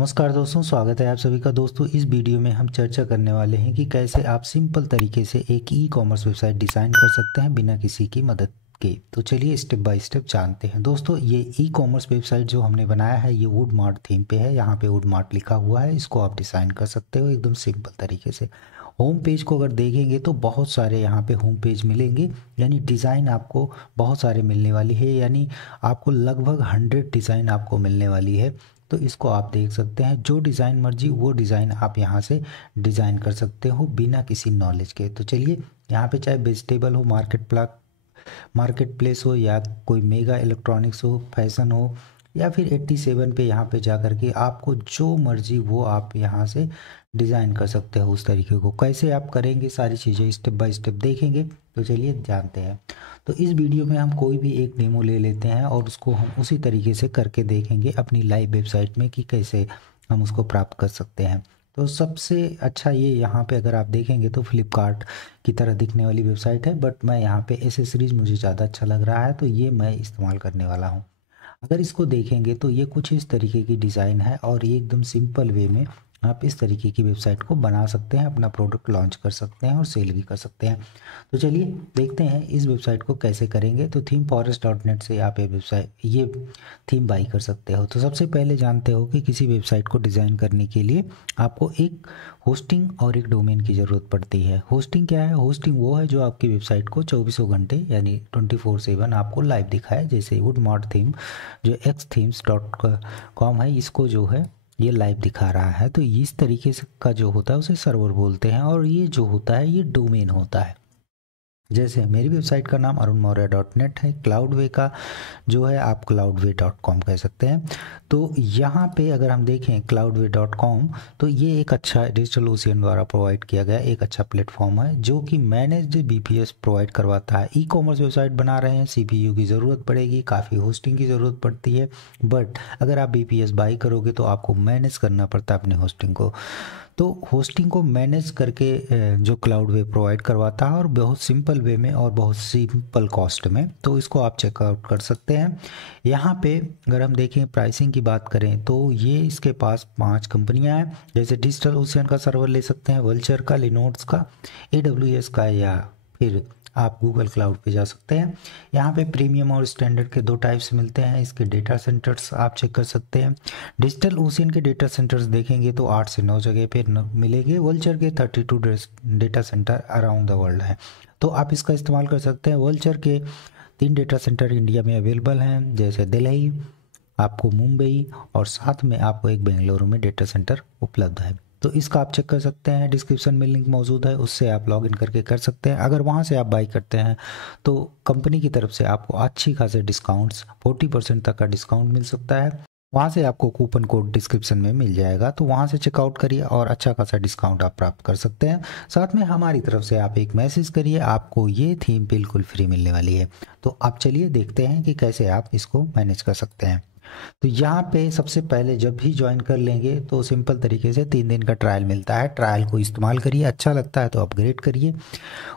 नमस्कार दोस्तों, स्वागत है आप सभी का। दोस्तों, इस वीडियो में हम चर्चा करने वाले हैं कि कैसे आप सिंपल तरीके से एक ई कॉमर्स वेबसाइट डिज़ाइन कर सकते हैं बिना किसी की मदद के। तो चलिए स्टेप बाय स्टेप जानते हैं। दोस्तों, ये ई कॉमर्स वेबसाइट जो हमने बनाया है ये वुड मार्ट थीम पे है। यहाँ पे वुड मार्ट लिखा हुआ है, इसको आप डिज़ाइन कर सकते हो एकदम सिंपल तरीके से। होम पेज को अगर देखेंगे तो बहुत सारे यहाँ पे होम पेज मिलेंगे, यानी डिज़ाइन आपको बहुत सारे मिलने वाली है, यानी आपको लगभग 100 डिज़ाइन आपको मिलने वाली है। तो इसको आप देख सकते हैं, जो डिज़ाइन मर्जी वो डिज़ाइन आप यहाँ से डिज़ाइन कर सकते हो बिना किसी नॉलेज के। तो चलिए, यहाँ पे चाहे वेजिटेबल हो, मार्केट प्लेस हो, या कोई मेगा इलेक्ट्रॉनिक्स हो, फैशन हो, या फिर 87 पे यहाँ पे जा कर के आपको जो मर्जी वो आप यहाँ से डिज़ाइन कर सकते हो। उस तरीके को कैसे आप करेंगे, सारी चीज़ें स्टेप बाय स्टेप देखेंगे। तो चलिए जानते हैं। तो इस वीडियो में हम कोई भी एक डेमो ले लेते हैं और उसको हम उसी तरीके से करके देखेंगे अपनी लाइव वेबसाइट में कि कैसे हम उसको प्राप्त कर सकते हैं। तो सबसे अच्छा ये यहाँ पे अगर आप देखेंगे तो फ्लिपकार्ट की तरह दिखने वाली वेबसाइट है, बट मैं यहाँ पे एसेसरीज मुझे ज़्यादा अच्छा लग रहा है तो ये मैं इस्तेमाल करने वाला हूँ। अगर इसको देखेंगे तो ये कुछ इस तरीके की डिज़ाइन है और ये एकदम सिंपल वे में आप इस तरीके की वेबसाइट को बना सकते हैं, अपना प्रोडक्ट लॉन्च कर सकते हैं और सेल भी कर सकते हैं। तो चलिए देखते हैं इस वेबसाइट को कैसे करेंगे। तो themeforest.net से आप ये थीम बाई कर सकते हो। तो सबसे पहले जानते हो कि किसी वेबसाइट को डिज़ाइन करने के लिए आपको एक होस्टिंग और एक डोमेन की ज़रूरत पड़ती है। होस्टिंग क्या है? होस्टिंग वो है जो आपकी वेबसाइट को चौबीसों घंटे यानी 24/7 आपको लाइव दिखाए। जैसे वुडमार्ट थीम जो xthemes.com है, इसको जो है ये लाइव दिखा रहा है। तो इस तरीके से का जो होता है उसे सर्वर बोलते हैं, और ये जो होता है ये डोमेन होता है। जैसे मेरी वेबसाइट का नाम arunmaurya.net है, क्लाउडवे का जो है आप cloudway.com कह सकते हैं। तो यहाँ पे अगर हम देखें cloudway.com, तो ये एक अच्छा डिजिटल ओशियन द्वारा प्रोवाइड किया गया एक अच्छा प्लेटफॉर्म है जो कि मैनेज्ड बीपीएस प्रोवाइड करवाता है। ई कॉमर्स वेबसाइट बना रहे हैं, सीपीयू की ज़रूरत पड़ेगी, काफ़ी होस्टिंग की ज़रूरत पड़ती है, बट अगर आप बीपीएस बाई करोगे तो आपको मैनेज करना पड़ता है अपनी होस्टिंग को। तो होस्टिंग को मैनेज करके जो क्लाउडवे प्रोवाइड करवाता है, और बहुत सिंपल वे में और बहुत सिंपल कॉस्ट में, तो इसको आप चेकआउट कर सकते हैं। यहाँ पे अगर हम देखें प्राइसिंग की बात करें तो ये इसके पास 5 कंपनियाँ हैं। जैसे डिजिटल ओशियन का सर्वर ले सकते हैं, वल्चर का, लिनोड्स का, AWS का, या फिर आप गूगल क्लाउड पे जा सकते हैं। यहाँ पे प्रीमियम और स्टैंडर्ड के 2 टाइप्स मिलते हैं। इसके डेटा सेंटर्स आप चेक कर सकते हैं। डिजिटल ओशियन के डेटा सेंटर्स देखेंगे तो 8 से 9 जगह पे मिलेंगे। वल्चर के 32 data centre around the world हैं, तो आप इसका इस्तेमाल कर सकते हैं। वल्चर के 3 डेटा सेंटर इंडिया में अवेलेबल हैं, जैसे दिल्ली, आपको मुंबई, और साथ में आपको एक बेंगलुरु में डेटा सेंटर उपलब्ध है। तो इसका आप चेक कर सकते हैं, डिस्क्रिप्शन में लिंक मौजूद है, उससे आप लॉग इन करके कर सकते हैं। अगर वहाँ से आप बाई करते हैं तो कंपनी की तरफ से आपको अच्छी खासे डिस्काउंट्स 40% तक का डिस्काउंट मिल सकता है। वहाँ से आपको कूपन कोड डिस्क्रिप्शन में मिल जाएगा, तो वहाँ से चेकआउट करिए और अच्छा खासा डिस्काउंट आप प्राप्त कर सकते हैं। साथ में हमारी तरफ से आप एक मैसेज करिए, आपको ये थीम बिल्कुल फ्री मिलने वाली है। तो आप चलिए देखते हैं कि कैसे आप इसको मैनेज कर सकते हैं। तो यहाँ पे सबसे पहले जब भी ज्वाइन कर लेंगे तो सिंपल तरीके से 3 दिन का ट्रायल मिलता है। ट्रायल को इस्तेमाल करिए, अच्छा लगता है तो अपग्रेड करिए।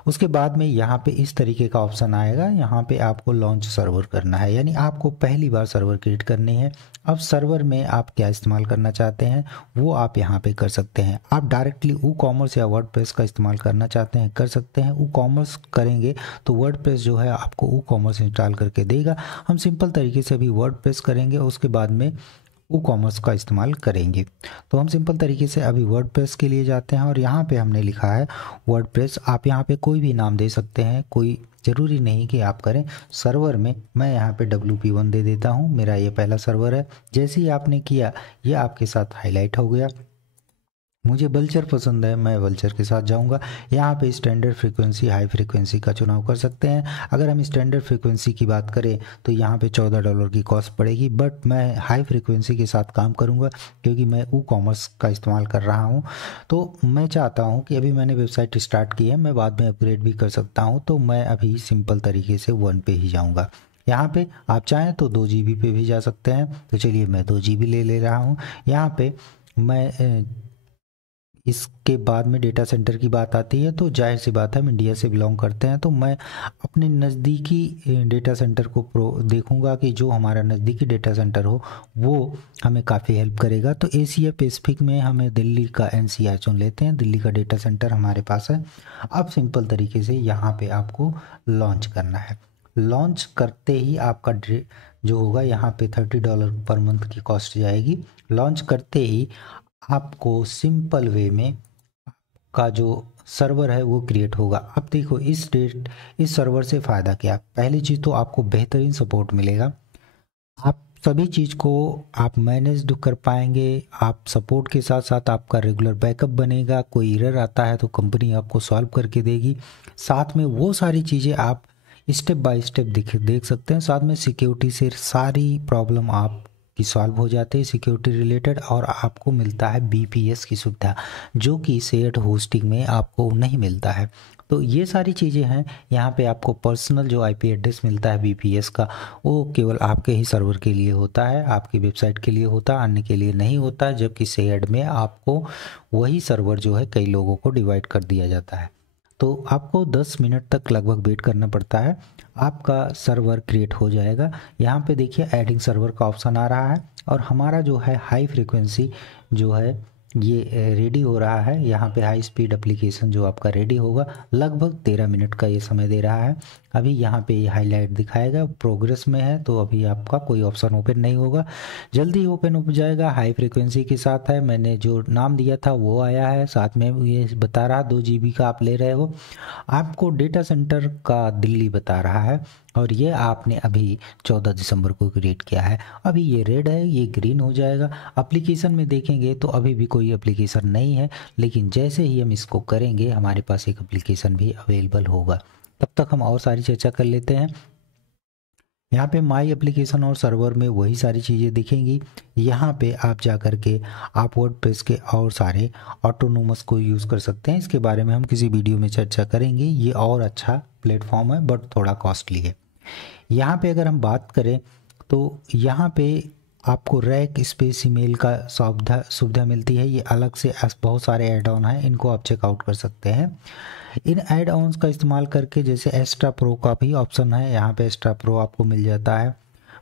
उसके बाद में यहाँ पे इस तरीके का ऑप्शन आएगा, यहाँ पे आपको लॉन्च सर्वर करना है, यानी आपको पहली बार सर्वर क्रिएट करनी है। अब सर्वर में आप क्या इस्तेमाल करना चाहते हैं वो आप यहाँ पे कर सकते हैं। आप डायरेक्टली WooCommerce या वर्डप्रेस का इस्तेमाल करना चाहते हैं कर सकते हैं। WooCommerce करेंगे तो वर्डप्रेस जो है आपको WooCommerce इंस्टॉल करके देगा। हम सिंपल तरीके से अभी वर्डप्रेस करेंगे, उसके बाद में WooCommerce का इस्तेमाल करेंगे। तो हम सिंपल तरीके से अभी वर्डप्रेस के लिए जाते हैं, और यहाँ पे हमने लिखा है वर्डप्रेस। आप यहाँ पे कोई भी नाम दे सकते हैं, कोई ज़रूरी नहीं कि आप करें। सर्वर में मैं यहाँ पे WP1 दे देता हूँ, मेरा ये पहला सर्वर है। जैसे ही आपने किया ये आपके साथ हाईलाइट हो गया। मुझे वल्चर पसंद है, मैं वल्चर के साथ जाऊंगा। यहाँ पे स्टैंडर्ड फ्रीक्वेंसी, हाई फ्रीक्वेंसी का चुनाव कर सकते हैं। अगर हम स्टैंडर्ड फ्रीक्वेंसी की बात करें तो यहाँ पे $14 की कॉस्ट पड़ेगी, बट मैं हाई फ्रीक्वेंसी के साथ काम करूँगा क्योंकि मैं WooCommerce का इस्तेमाल कर रहा हूँ। तो मैं चाहता हूँ कि अभी मैंने वेबसाइट स्टार्ट की है, मैं बाद में अपग्रेड भी कर सकता हूँ, तो मैं अभी सिंपल तरीके से 1 पे ही जाऊँगा। यहाँ पे आप चाहें तो 2 GB पे भी जा सकते हैं। तो चलिए मैं 2 GB ले रहा हूँ। यहाँ पे मैं इसके बाद में डेटा सेंटर की बात आती है तो जाहिर सी बात है हम इंडिया से बिलोंग करते हैं, तो मैं अपने नज़दीकी डेटा सेंटर को देखूंगा कि जो हमारा नज़दीकी डेटा सेंटर हो वो हमें काफ़ी हेल्प करेगा। तो एशिया पैसिफिक में हमें दिल्ली का NCR चुन लेते हैं, दिल्ली का डेटा सेंटर हमारे पास है। अब सिंपल तरीके से यहाँ पे आपको लॉन्च करना है। लॉन्च करते ही आपका जो होगा यहाँ पे $30 पर मंथ की कॉस्ट जाएगी। लॉन्च करते ही आपको सिंपल वे में का जो सर्वर है वो क्रिएट होगा। अब देखो इस सर्वर से फ़ायदा क्या। पहली चीज़ तो आपको बेहतरीन सपोर्ट मिलेगा, आप सभी चीज़ को आप मैनेज कर पाएंगे। आप सपोर्ट के साथ साथ आपका रेगुलर बैकअप बनेगा, कोई एरर आता है तो कंपनी आपको सॉल्व करके देगी। साथ में वो सारी चीज़ें आप स्टेप बाय स्टेप देख सकते हैं। साथ में सिक्योरिटी से सारी प्रॉब्लम आप की सॉल्व हो जाते हैं सिक्योरिटी रिलेटेड, और आपको मिलता है BPS की सुविधा जो कि शेयर्ड होस्टिंग में आपको नहीं मिलता है। तो ये सारी चीज़ें हैं। यहाँ पे आपको पर्सनल जो IP एड्रेस मिलता है BPS का, वो केवल आपके ही सर्वर के लिए होता है, आपकी वेबसाइट के लिए होता है, अन्य के लिए नहीं होता है। जबकि शेयर्ड में आपको वही सर्वर जो है कई लोगों को डिवाइड कर दिया जाता है। तो आपको 10 मिनट तक लगभग वेट करना पड़ता है, आपका सर्वर क्रिएट हो जाएगा। यहाँ पे देखिए एडिंग सर्वर का ऑप्शन आ रहा है और हमारा जो है हाई फ्रीक्वेंसी जो है ये रेडी हो रहा है। यहाँ पे हाई स्पीड एप्लीकेशन जो आपका रेडी होगा, लगभग 13 मिनट का ये समय दे रहा है। अभी यहाँ पे ये हाईलाइट दिखाएगा, प्रोग्रेस में है, तो अभी आपका कोई ऑप्शन ओपन नहीं होगा, जल्दी ओपन हो जाएगा। हाई फ्रीक्वेंसी के साथ है, मैंने जो नाम दिया था वो आया है, साथ में ये बता रहा 2 GB का आप ले रहे हो। आपको डेटा सेंटर का दिल्ली बता रहा है और ये आपने अभी 14 दिसंबर को क्रिएट किया है। अभी ये रेड है, ये ग्रीन हो जाएगा। एप्लीकेशन में देखेंगे तो अभी भी कोई एप्लीकेशन नहीं है, लेकिन जैसे ही हम इसको करेंगे हमारे पास एक एप्लीकेशन भी अवेलेबल होगा। तब तक हम और सारी चर्चा कर लेते हैं। यहाँ पे माई एप्लीकेशन और सर्वर में वही सारी चीज़ें दिखेंगी। यहाँ पे आप जा कर के आप वर्डप्रेस के और सारे ऑटोनोमस को यूज़ कर सकते हैं। इसके बारे में हम किसी वीडियो में चर्चा करेंगे। ये और अच्छा प्लेटफॉर्म है बट थोड़ा कॉस्टली है। यहाँ पे अगर हम बात करें तो यहाँ पे आपको रैक स्पेस ईमेल का सुविधा मिलती है। ये अलग से बहुत सारे ऐड ऑन हैं, इनको आप चेकआउट कर सकते हैं। इन ऐड ऑन्स का इस्तेमाल करके जैसे एक्स्ट्रा प्रो का भी ऑप्शन है, यहाँ पे एक्स्ट्रा प्रो आपको मिल जाता है।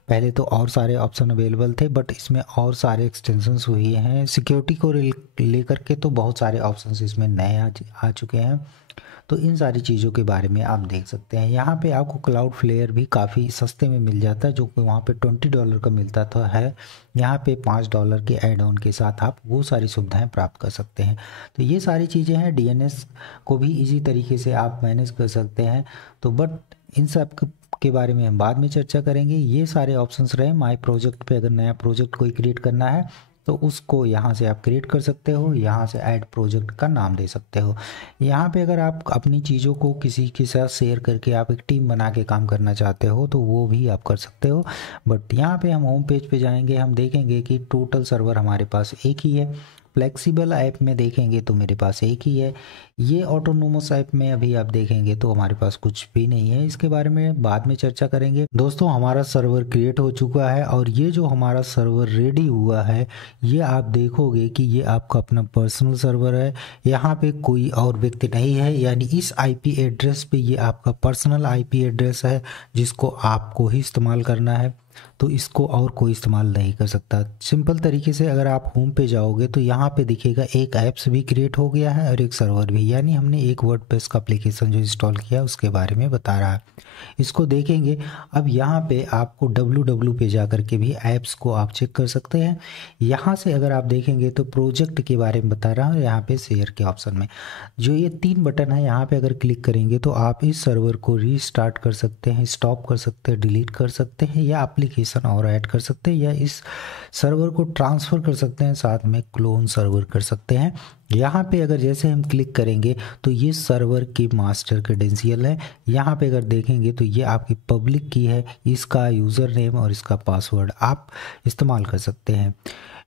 पहले तो और सारे ऑप्शन अवेलेबल थे बट इसमें और सारे एक्सटेंशंस हुए हैं। सिक्योरिटी को लेकर के तो बहुत सारे ऑप्शंस इसमें नए आ चुके हैं। तो इन सारी चीज़ों के बारे में आप देख सकते हैं। यहाँ पे आपको क्लाउड फ्लेयर भी काफ़ी सस्ते में मिल जाता है, जो कि वहाँ पे $20 का मिलता था है, यहाँ पे $5 के ऐड ऑन के साथ आप वो सारी सुविधाएं प्राप्त कर सकते हैं। तो ये सारी चीज़ें हैं। DNS को भी इजी तरीके से आप मैनेज कर सकते हैं। तो बट इन सब के बारे में हम बाद में चर्चा करेंगे। ये सारे ऑप्शंस रहे। माई प्रोजेक्ट पे अगर नया प्रोजेक्ट कोई क्रिएट करना है तो उसको यहाँ से आप क्रिएट कर सकते हो, यहाँ से ऐड प्रोजेक्ट का नाम दे सकते हो। यहाँ पे अगर आप अपनी चीज़ों को किसी के साथ शेयर करके आप एक टीम बना के काम करना चाहते हो तो वो भी आप कर सकते हो। बट यहाँ पे हम होम पेज पे जाएंगे, हम देखेंगे कि टोटल सर्वर हमारे पास एक ही है। फ्लेक्सिबल ऐप में देखेंगे तो मेरे पास एक ही है। ये ऑटोनोमस ऐप में अभी आप देखेंगे तो हमारे पास कुछ भी नहीं है। इसके बारे में बाद में चर्चा करेंगे। दोस्तों हमारा सर्वर क्रिएट हो चुका है और ये जो हमारा सर्वर रेडी हुआ है, ये आप देखोगे कि ये आपका अपना पर्सनल सर्वर है। यहाँ पे कोई और व्यक्ति नहीं है, यानी इस IP एड्रेस पे ये आपका पर्सनल IP एड्रेस है जिसको आपको ही इस्तेमाल करना है। तो इसको और कोई इस्तेमाल नहीं कर सकता। सिंपल तरीके से अगर आप होम पे जाओगे तो यहाँ पे दिखेगा एक ऐप्स भी क्रिएट हो गया है और एक सर्वर भी, यानी हमने एक वर्डप्रेस का एप्लीकेशन जो इंस्टॉल किया उसके बारे में बता रहा है। इसको देखेंगे। अब यहाँ पे आपको www पे जा कर के भी ऐप्स को आप चेक कर सकते हैं। यहाँ से अगर आप देखेंगे तो प्रोजेक्ट के बारे में बता रहा हूँ। यहाँ पे शेयर के ऑप्शन में जो ये 3 बटन है, यहाँ पे अगर क्लिक करेंगे तो आप इस सर्वर को रीस्टार्ट कर सकते हैं, स्टॉप कर सकते हैं, डिलीट कर सकते हैं, या एप्लीकेशन और ऐड कर सकते हैं, या इस सर्वर को ट्रांसफ़र कर सकते हैं, साथ में क्लोन सर्वर कर सकते हैं। यहाँ पे अगर जैसे हम क्लिक करेंगे तो ये सर्वर की मास्टर क्रेडेंशियल है। यहाँ पे अगर देखेंगे तो ये आपकी पब्लिक की है, इसका यूज़र नेम और इसका पासवर्ड आप इस्तेमाल कर सकते हैं।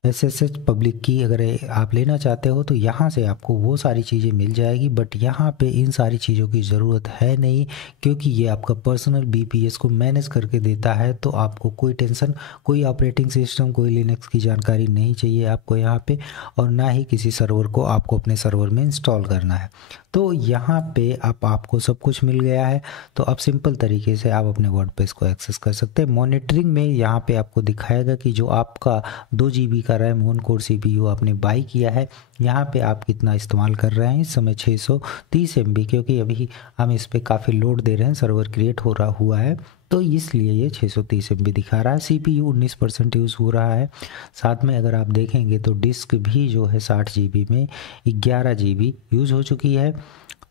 SSH पब्लिक की अगर आप लेना चाहते हो तो यहाँ से आपको वो सारी चीज़ें मिल जाएगी, बट यहाँ पे इन सारी चीज़ों की ज़रूरत है नहीं, क्योंकि ये आपका पर्सनल BPS को मैनेज करके देता है। तो आपको कोई टेंशन, कोई ऑपरेटिंग सिस्टम, कोई लिनक्स की जानकारी नहीं चाहिए आपको यहाँ पे, और ना ही किसी सर्वर को आपको अपने सर्वर में इंस्टॉल करना है। तो यहाँ पे आपको सब कुछ मिल गया है। तो अब सिंपल तरीके से आप अपने वर्डप्रेस को एक्सेस कर सकते हैं। मॉनिटरिंग में यहाँ पे आपको दिखाएगा कि जो आपका 2 GB का रैम 1 कोर CPU आपने बाई किया है, यहाँ पे आप कितना इस्तेमाल कर रहे हैं इस समय 630 MB, क्योंकि अभी हम इस पर काफ़ी लोड दे रहे हैं, सर्वर क्रिएट हो रहा हुआ है, तो इसलिए ये 630 MB दिखा रहा है। CPU 19% यूज़ हो रहा है। साथ में अगर आप देखेंगे तो डिस्क भी जो है 60 GB में 11 GB यूज़ हो चुकी है,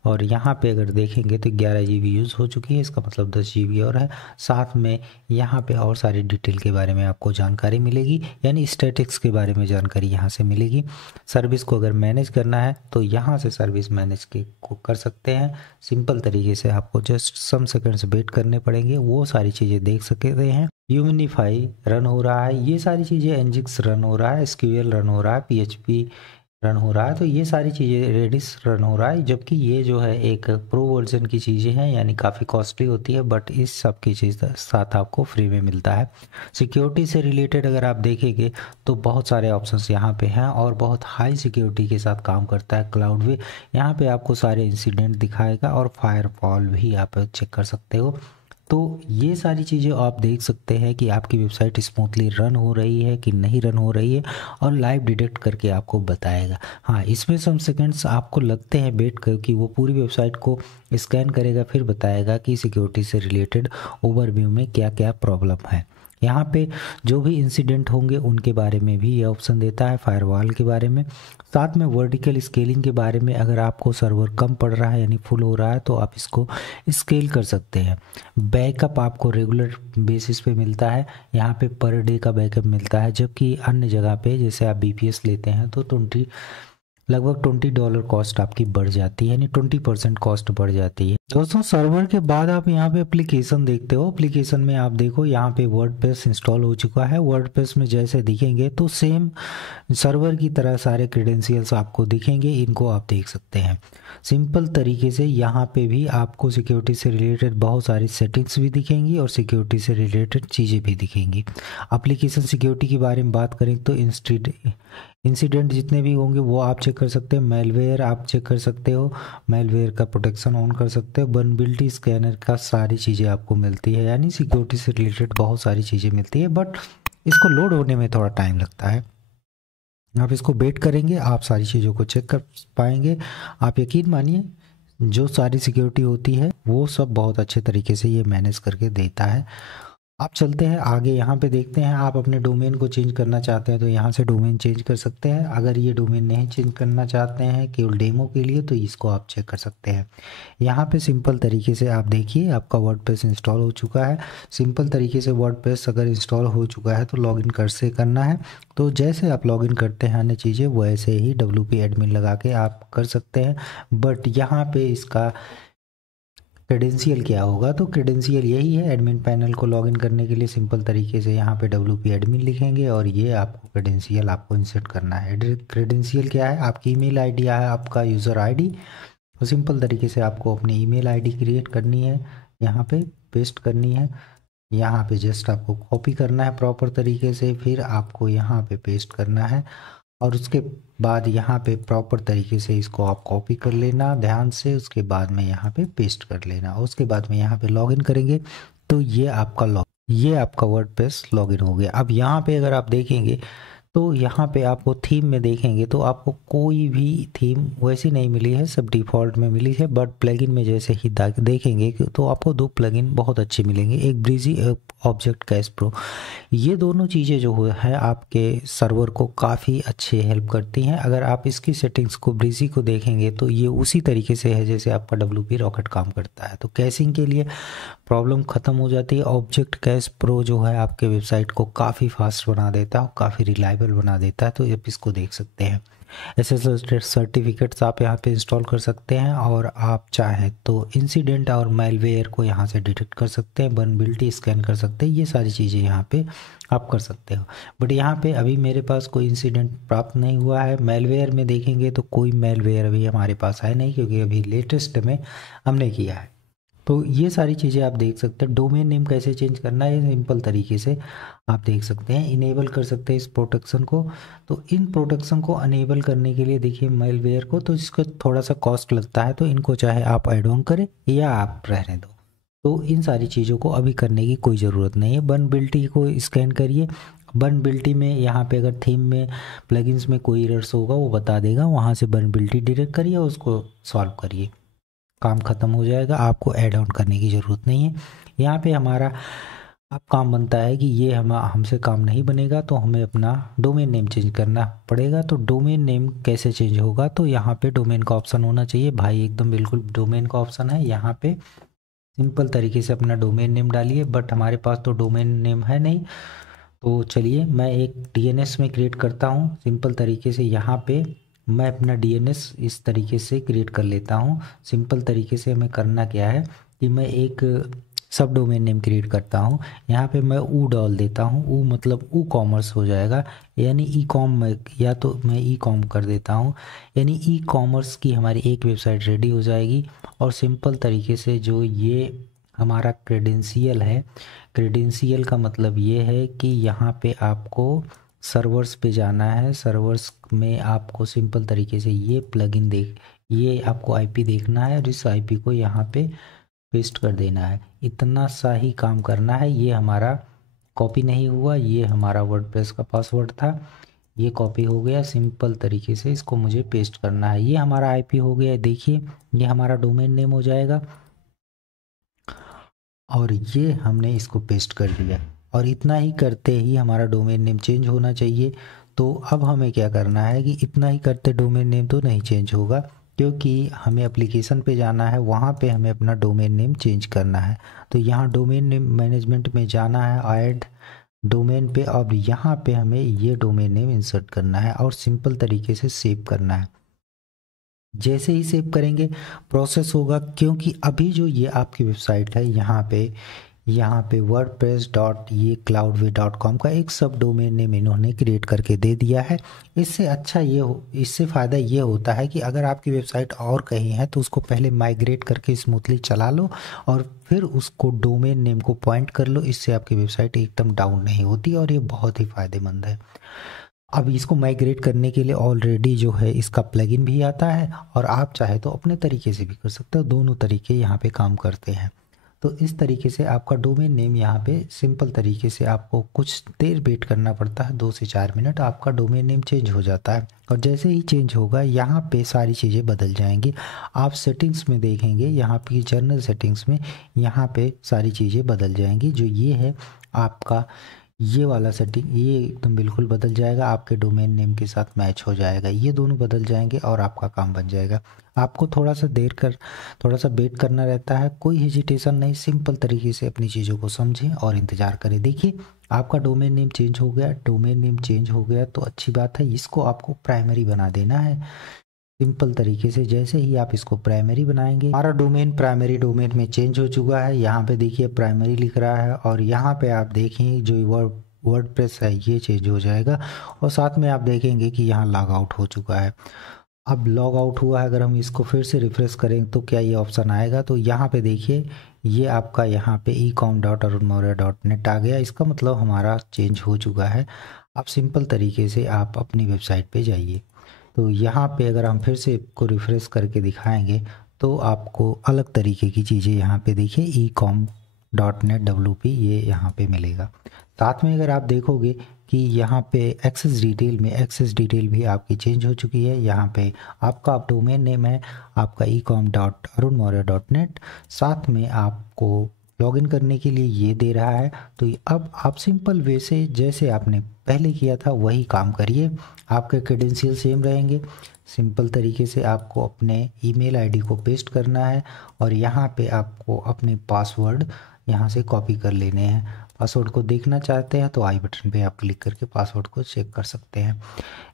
और यहाँ पे अगर देखेंगे तो 11 GB यूज़ हो चुकी है, इसका मतलब 10 GB और है। साथ में यहाँ पे और सारी डिटेल के बारे में आपको जानकारी मिलेगी, यानी स्टैटिक्स के बारे में जानकारी यहाँ से मिलेगी। सर्विस को अगर मैनेज करना है तो यहाँ से सर्विस मैनेज को कर सकते हैं। सिंपल तरीके से आपको जस्ट सम सेकंड्स वेट करने पड़ेंगे, वो सारी चीज़ें देख सकते हैं। यूनिफाई रन हो रहा है, ये सारी चीज़ें, एनजिक्स रन हो रहा है, SQL रन हो रहा है, PHP रन हो रहा है, तो ये सारी चीज़ें, रेडिस रन हो रहा है। जबकि ये जो है एक प्रो वर्जन की चीज़ें हैं, यानी काफ़ी कॉस्टली होती है, बट इस सब की चीज़ साथ आपको फ्री में मिलता है। सिक्योरिटी से रिलेटेड अगर आप देखेंगे तो बहुत सारे ऑप्शंस यहाँ पे हैं, और बहुत हाई सिक्योरिटी के साथ काम करता है क्लाउडवे। यहाँ पे आपको सारे इंसिडेंट दिखाएगा, और फायरवॉल भी आप चेक कर सकते हो। तो ये सारी चीज़ें आप देख सकते हैं कि आपकी वेबसाइट स्मूथली रन हो रही है कि नहीं रन हो रही है, और लाइव डिटेक्ट करके आपको बताएगा। हाँ, इसमें सम सेकंड्स आपको लगते हैं वेट कर, कि वो पूरी वेबसाइट को स्कैन करेगा, फिर बताएगा कि सिक्योरिटी से रिलेटेड ओवरव्यू में क्या क्या प्रॉब्लम है। यहाँ पे जो भी इंसिडेंट होंगे उनके बारे में भी ये ऑप्शन देता है, फायरवॉल के बारे में। साथ में वर्टिकल स्केलिंग के बारे में, अगर आपको सर्वर कम पड़ रहा है यानी फुल हो रहा है तो आप इसको स्केल कर सकते हैं। बैकअप आपको रेगुलर बेसिस पे मिलता है, यहाँ पे पर डे का बैकअप मिलता है, जबकि अन्य जगह पे जैसे आप BPS लेते हैं तो लगभग $20 कॉस्ट आपकी बढ़ जाती है, यानी 20% कॉस्ट बढ़ जाती है। दोस्तों, सर्वर के बाद आप यहाँ पे एप्लीकेशन देखते हो। एप्लीकेशन में आप देखो यहाँ पे वर्डप्रेस इंस्टॉल हो चुका है। वर्डप्रेस में जैसे दिखेंगे तो सेम सर्वर की तरह सारे क्रेडेंशियल्स आपको दिखेंगे, इनको आप देख सकते हैं। सिंपल तरीके से यहाँ पे भी आपको सिक्योरिटी से रिलेटेड बहुत सारी सेटिंग्स भी दिखेंगी, और सिक्योरिटी से रिलेटेड चीज़ें भी दिखेंगी। एप्लीकेशन सिक्योरिटी के बारे में बात करें तो इंसिडेंट जितने भी होंगे वो आप चेक कर सकते हैं। मेलवेयर आप चेक कर सकते हो, मेलवेयर का प्रोटेक्शन ऑन कर सकते हो। वल्नरेबिलिटी स्कैनर का सारी चीज़ें आपको मिलती है, यानी सिक्योरिटी से रिलेटेड बहुत सारी चीज़ें मिलती है, बट इसको लोड होने में थोड़ा टाइम लगता है। आप इसको वेट करेंगे, आप सारी चीज़ों को चेक कर पाएंगे। आप यकीन मानिए, जो सारी सिक्योरिटी होती है वो सब बहुत अच्छे तरीके से ये मैनेज करके देता है। आप चलते हैं आगे, यहाँ पे देखते हैं। आप अपने डोमेन को चेंज करना चाहते हैं तो यहाँ से डोमेन चेंज कर सकते हैं। अगर ये डोमेन नहीं चेंज करना चाहते हैं केवल डेमो के लिए, तो इसको आप चेक कर सकते हैं। यहाँ पे सिंपल तरीके से आप देखिए, आपका वर्डप्रेस इंस्टॉल हो चुका है। सिंपल तरीके से वर्डप्रेस अगर इंस्टॉल हो चुका है तो लॉगिन कैसे करना है, तो जैसे आप लॉगिन करते हैं अन्य चीज़ें वैसे ही WP एडमिन लगा के आप कर सकते हैं। बट यहाँ पे इसका क्रेडेंशियल क्या होगा, तो क्रेडेंशियल यही है। एडमिन पैनल को लॉगिन करने के लिए सिंपल तरीके से यहाँ पे WP एडमिन लिखेंगे, और ये आपको क्रेडेंशियल आपको इंसर्ट करना है। क्रेडेंशियल क्या है, आपकी ईमेल आईडी है, आपका यूज़र आईडी। तो सिंपल तरीके से आपको अपनी ईमेल आईडी क्रिएट करनी है, यहाँ पे पेस्ट करनी है। यहाँ पे जस्ट आपको कॉपी करना है प्रॉपर तरीके से, फिर आपको यहाँ पे पेस्ट करना है, और उसके बाद यहाँ पे प्रॉपर तरीके से इसको आप कॉपी कर लेना ध्यान से। उसके बाद में यहाँ पे पेस्ट कर लेना। उसके बाद में यहाँ पे लॉगिन करेंगे तो ये आपका वर्डप्रेस लॉगिन हो गया। अब यहाँ पे अगर आप देखेंगे तो यहाँ पे आपको थीम में देखेंगे तो आपको कोई भी थीम वैसी नहीं मिली है, सब डिफ़ॉल्ट में मिली है। बट प्लगइन में जैसे ही देखेंगे तो आपको 2 प्लगइन बहुत अच्छे मिलेंगे, एक ब्रीजी, ऑब्जेक्ट कैश प्रो। ये दोनों चीज़ें जो है आपके सर्वर को काफ़ी अच्छे हेल्प करती हैं। अगर आप इसकी सेटिंग्स को, ब्रीजी को देखेंगे तो ये उसी तरीके से है जैसे आपका WP रॉकेट काम करता है। तो कैशिंग के लिए प्रॉब्लम ख़त्म हो जाती है। ऑब्जेक्ट कैश प्रो जो है आपके वेबसाइट को काफ़ी फास्ट बना देता है, काफ़ी रिलायबल अवेलेबल बना देता है, तो आप इसको देख सकते हैं। SSL सर्टिफिकेट्स आप यहाँ पे इंस्टॉल कर सकते हैं, और आप चाहें तो इंसिडेंट और मेलवेयर को यहाँ से डिटेक्ट कर सकते हैं, वल्नरेबिलिटी स्कैन कर सकते हैं, ये सारी चीज़ें यहाँ पे आप कर सकते हो। बट यहाँ पे अभी मेरे पास कोई इंसिडेंट प्राप्त नहीं हुआ है। मेलवेयर में देखेंगे तो कोई मेलवेयर अभी हमारे पास है नहीं, क्योंकि अभी लेटेस्ट में हमने किया है। तो ये सारी चीज़ें आप देख सकते हैं। डोमेन नेम कैसे चेंज करना है, सिंपल तरीके से आप देख सकते हैं। इनेबल कर सकते हैं इस प्रोटेक्शन को। तो इन प्रोटेक्शन को अनेबल करने के लिए देखिए मेलवेयर को, तो इसका थोड़ा सा कॉस्ट लगता है, तो इनको चाहे आप ऐड ऑन करें या आप रहने दो। तो इन सारी चीज़ों को अभी करने की कोई ज़रूरत नहीं है। वल्नरेबिलिटी को स्कैन करिए। वल्नरेबिलिटी में यहाँ पे अगर थीम में प्लगइन्स में कोई एरर्स होगा वो बता देगा, वहाँ से वल्नरेबिलिटी डिटेक्ट करिए और उसको सॉल्व करिए, काम ख़त्म हो जाएगा। आपको ऐड ऑन करने की ज़रूरत नहीं है। यहाँ पे हमारा अब काम बनता है कि ये हमसे काम नहीं बनेगा, तो हमें अपना डोमेन नेम चेंज करना पड़ेगा। तो डोमेन नेम कैसे चेंज होगा, तो यहाँ पे डोमेन का ऑप्शन होना चाहिए भाई, एकदम बिल्कुल डोमेन का ऑप्शन है। यहाँ पे सिंपल तरीके से अपना डोमेन नेम डालिए, बट हमारे पास तो डोमेन नेम है नहीं। तो चलिए मैं एक DNS में क्रिएट करता हूँ सिंपल तरीके से। यहाँ पे मैं अपना DNS इस तरीके से क्रिएट कर लेता हूँ। सिंपल तरीके से हमें करना क्या है कि मैं एक सब डोमेन नेम क्रिएट करता हूँ। यहाँ पे मैं ऊ डाल देता हूँ। ऊ मतलब ई कॉमर्स हो जाएगा, यानी ई कॉम में, या तो मैं ई कॉम कर देता हूँ, यानी ई कॉमर्स की हमारी एक वेबसाइट रेडी हो जाएगी। और सिंपल तरीके से जो ये हमारा क्रेडेंशियल है, क्रेडेंशियल का मतलब ये है कि यहाँ पे आपको सर्वर्स पे जाना है। सर्वर्स में आपको सिंपल तरीके से ये प्लगइन ये आपको IP देखना है, और इस IP को यहाँ पे पेस्ट कर देना है। इतना सा ही काम करना है। ये हमारा कॉपी नहीं हुआ, ये हमारा वर्डप्रेस का पासवर्ड था, ये कॉपी हो गया। सिंपल तरीके से इसको मुझे पेस्ट करना है। ये हमारा IP हो गया, देखिए ये हमारा डोमेन नेम हो जाएगा, और ये हमने इसको पेस्ट कर दिया। और इतना ही करते ही हमारा डोमेन नेम चेंज होना चाहिए। तो अब हमें क्या करना है कि इतना ही करते डोमेन नेम तो नहीं चेंज होगा, क्योंकि हमें एप्लीकेशन पे जाना है, वहाँ पे हमें अपना डोमेन नेम चेंज करना है। तो यहाँ डोमेन नेम मैनेजमेंट में जाना है, ऐड डोमेन पे, और यहाँ पे हमें ये डोमेन नेम इंसर्ट करना है और सिंपल तरीके से सेव करना है। जैसे ही सेव करेंगे प्रोसेस होगा, क्योंकि अभी जो ये आपकी वेबसाइट है यहाँ पे वर्डप्रेस डॉट ये cloudway.com का एक सब डोमेन नेम इन्होंने क्रिएट करके दे दिया है। इससे अच्छा इससे फ़ायदा ये होता है कि अगर आपकी वेबसाइट और कहीं है तो उसको पहले माइग्रेट करके स्मूथली चला लो, और फिर उसको डोमेन नेम को पॉइंट कर लो। इससे आपकी वेबसाइट एकदम डाउन नहीं होती, और ये बहुत ही फ़ायदेमंद है। अब इसको माइग्रेट करने के लिए ऑलरेडी जो है इसका प्लगइन भी आता है, और आप चाहे तो अपने तरीके से भी कर सकते हो। दोनों तरीके यहाँ पे काम करते हैं। तो इस तरीके से आपका डोमेन नेम यहाँ पे सिंपल तरीके से आपको कुछ देर वेट करना पड़ता है, 2 से 4 मिनट, आपका डोमेन नेम चेंज हो जाता है। और जैसे ही चेंज होगा यहाँ पे सारी चीज़ें बदल जाएंगी। आप सेटिंग्स में देखेंगे, यहाँ पे जनरल सेटिंग्स में यहाँ पे सारी चीज़ें बदल जाएंगी। जो ये है आपका ये वाला सेटिंग, ये एकदम बिल्कुल बदल जाएगा, आपके डोमेन नेम के साथ मैच हो जाएगा। ये दोनों बदल जाएंगे और आपका काम बन जाएगा। आपको थोड़ा सा वेट करना रहता है, कोई हेजिटेशन नहीं, सिंपल तरीके से अपनी चीज़ों को समझें और इंतज़ार करें। देखिए आपका डोमेन नेम चेंज हो गया। डोमेन नेम चेंज हो गया तो अच्छी बात है, इसको आपको प्राइमरी बना देना है। सिंपल तरीके से जैसे ही आप इसको प्राइमरी बनाएंगे, हमारा डोमेन प्राइमरी डोमेन में चेंज हो चुका है। यहाँ पे देखिए प्राइमरी लिख रहा है, और यहाँ पे आप देखें जो वर्डप्रेस है ये चेंज हो जाएगा, और साथ में आप देखेंगे कि यहाँ लॉग आउट हो चुका है। अब लॉग आउट हुआ है, अगर हम इसको फिर से रिफ्रेश करें तो क्या ये ऑप्शन आएगा, तो यहाँ पे देखिए ये आपका यहाँ पे ecom.arunmaurya.net आ गया। इसका मतलब हमारा चेंज हो चुका है। अब सिंपल तरीके से आप अपनी वेबसाइट पे जाइए। तो यहाँ पे अगर हम फिर से को रिफ्रेश करके दिखाएंगे तो आपको अलग तरीके की चीज़ें यहाँ पे देखिए ecom.net WP ये यहाँ पे मिलेगा। साथ में अगर आप देखोगे कि यहाँ पे एक्सेस डिटेल भी आपकी चेंज हो चुकी है। यहाँ पे आपका डोमेन नेम है आपका ecom.arunmaurya.net, साथ में आपको लॉगिन करने के लिए ये दे रहा है। तो अब आप सिंपल वे से जैसे आपने पहले किया था वही काम करिए, आपके क्रेडेंशियल सेम रहेंगे। सिंपल तरीके से आपको अपने ईमेल आईडी को पेस्ट करना है, और यहाँ पे आपको अपने पासवर्ड यहाँ से कॉपी कर लेने हैं। पासवर्ड को देखना चाहते हैं तो आई बटन पे आप क्लिक करके पासवर्ड को चेक कर सकते हैं।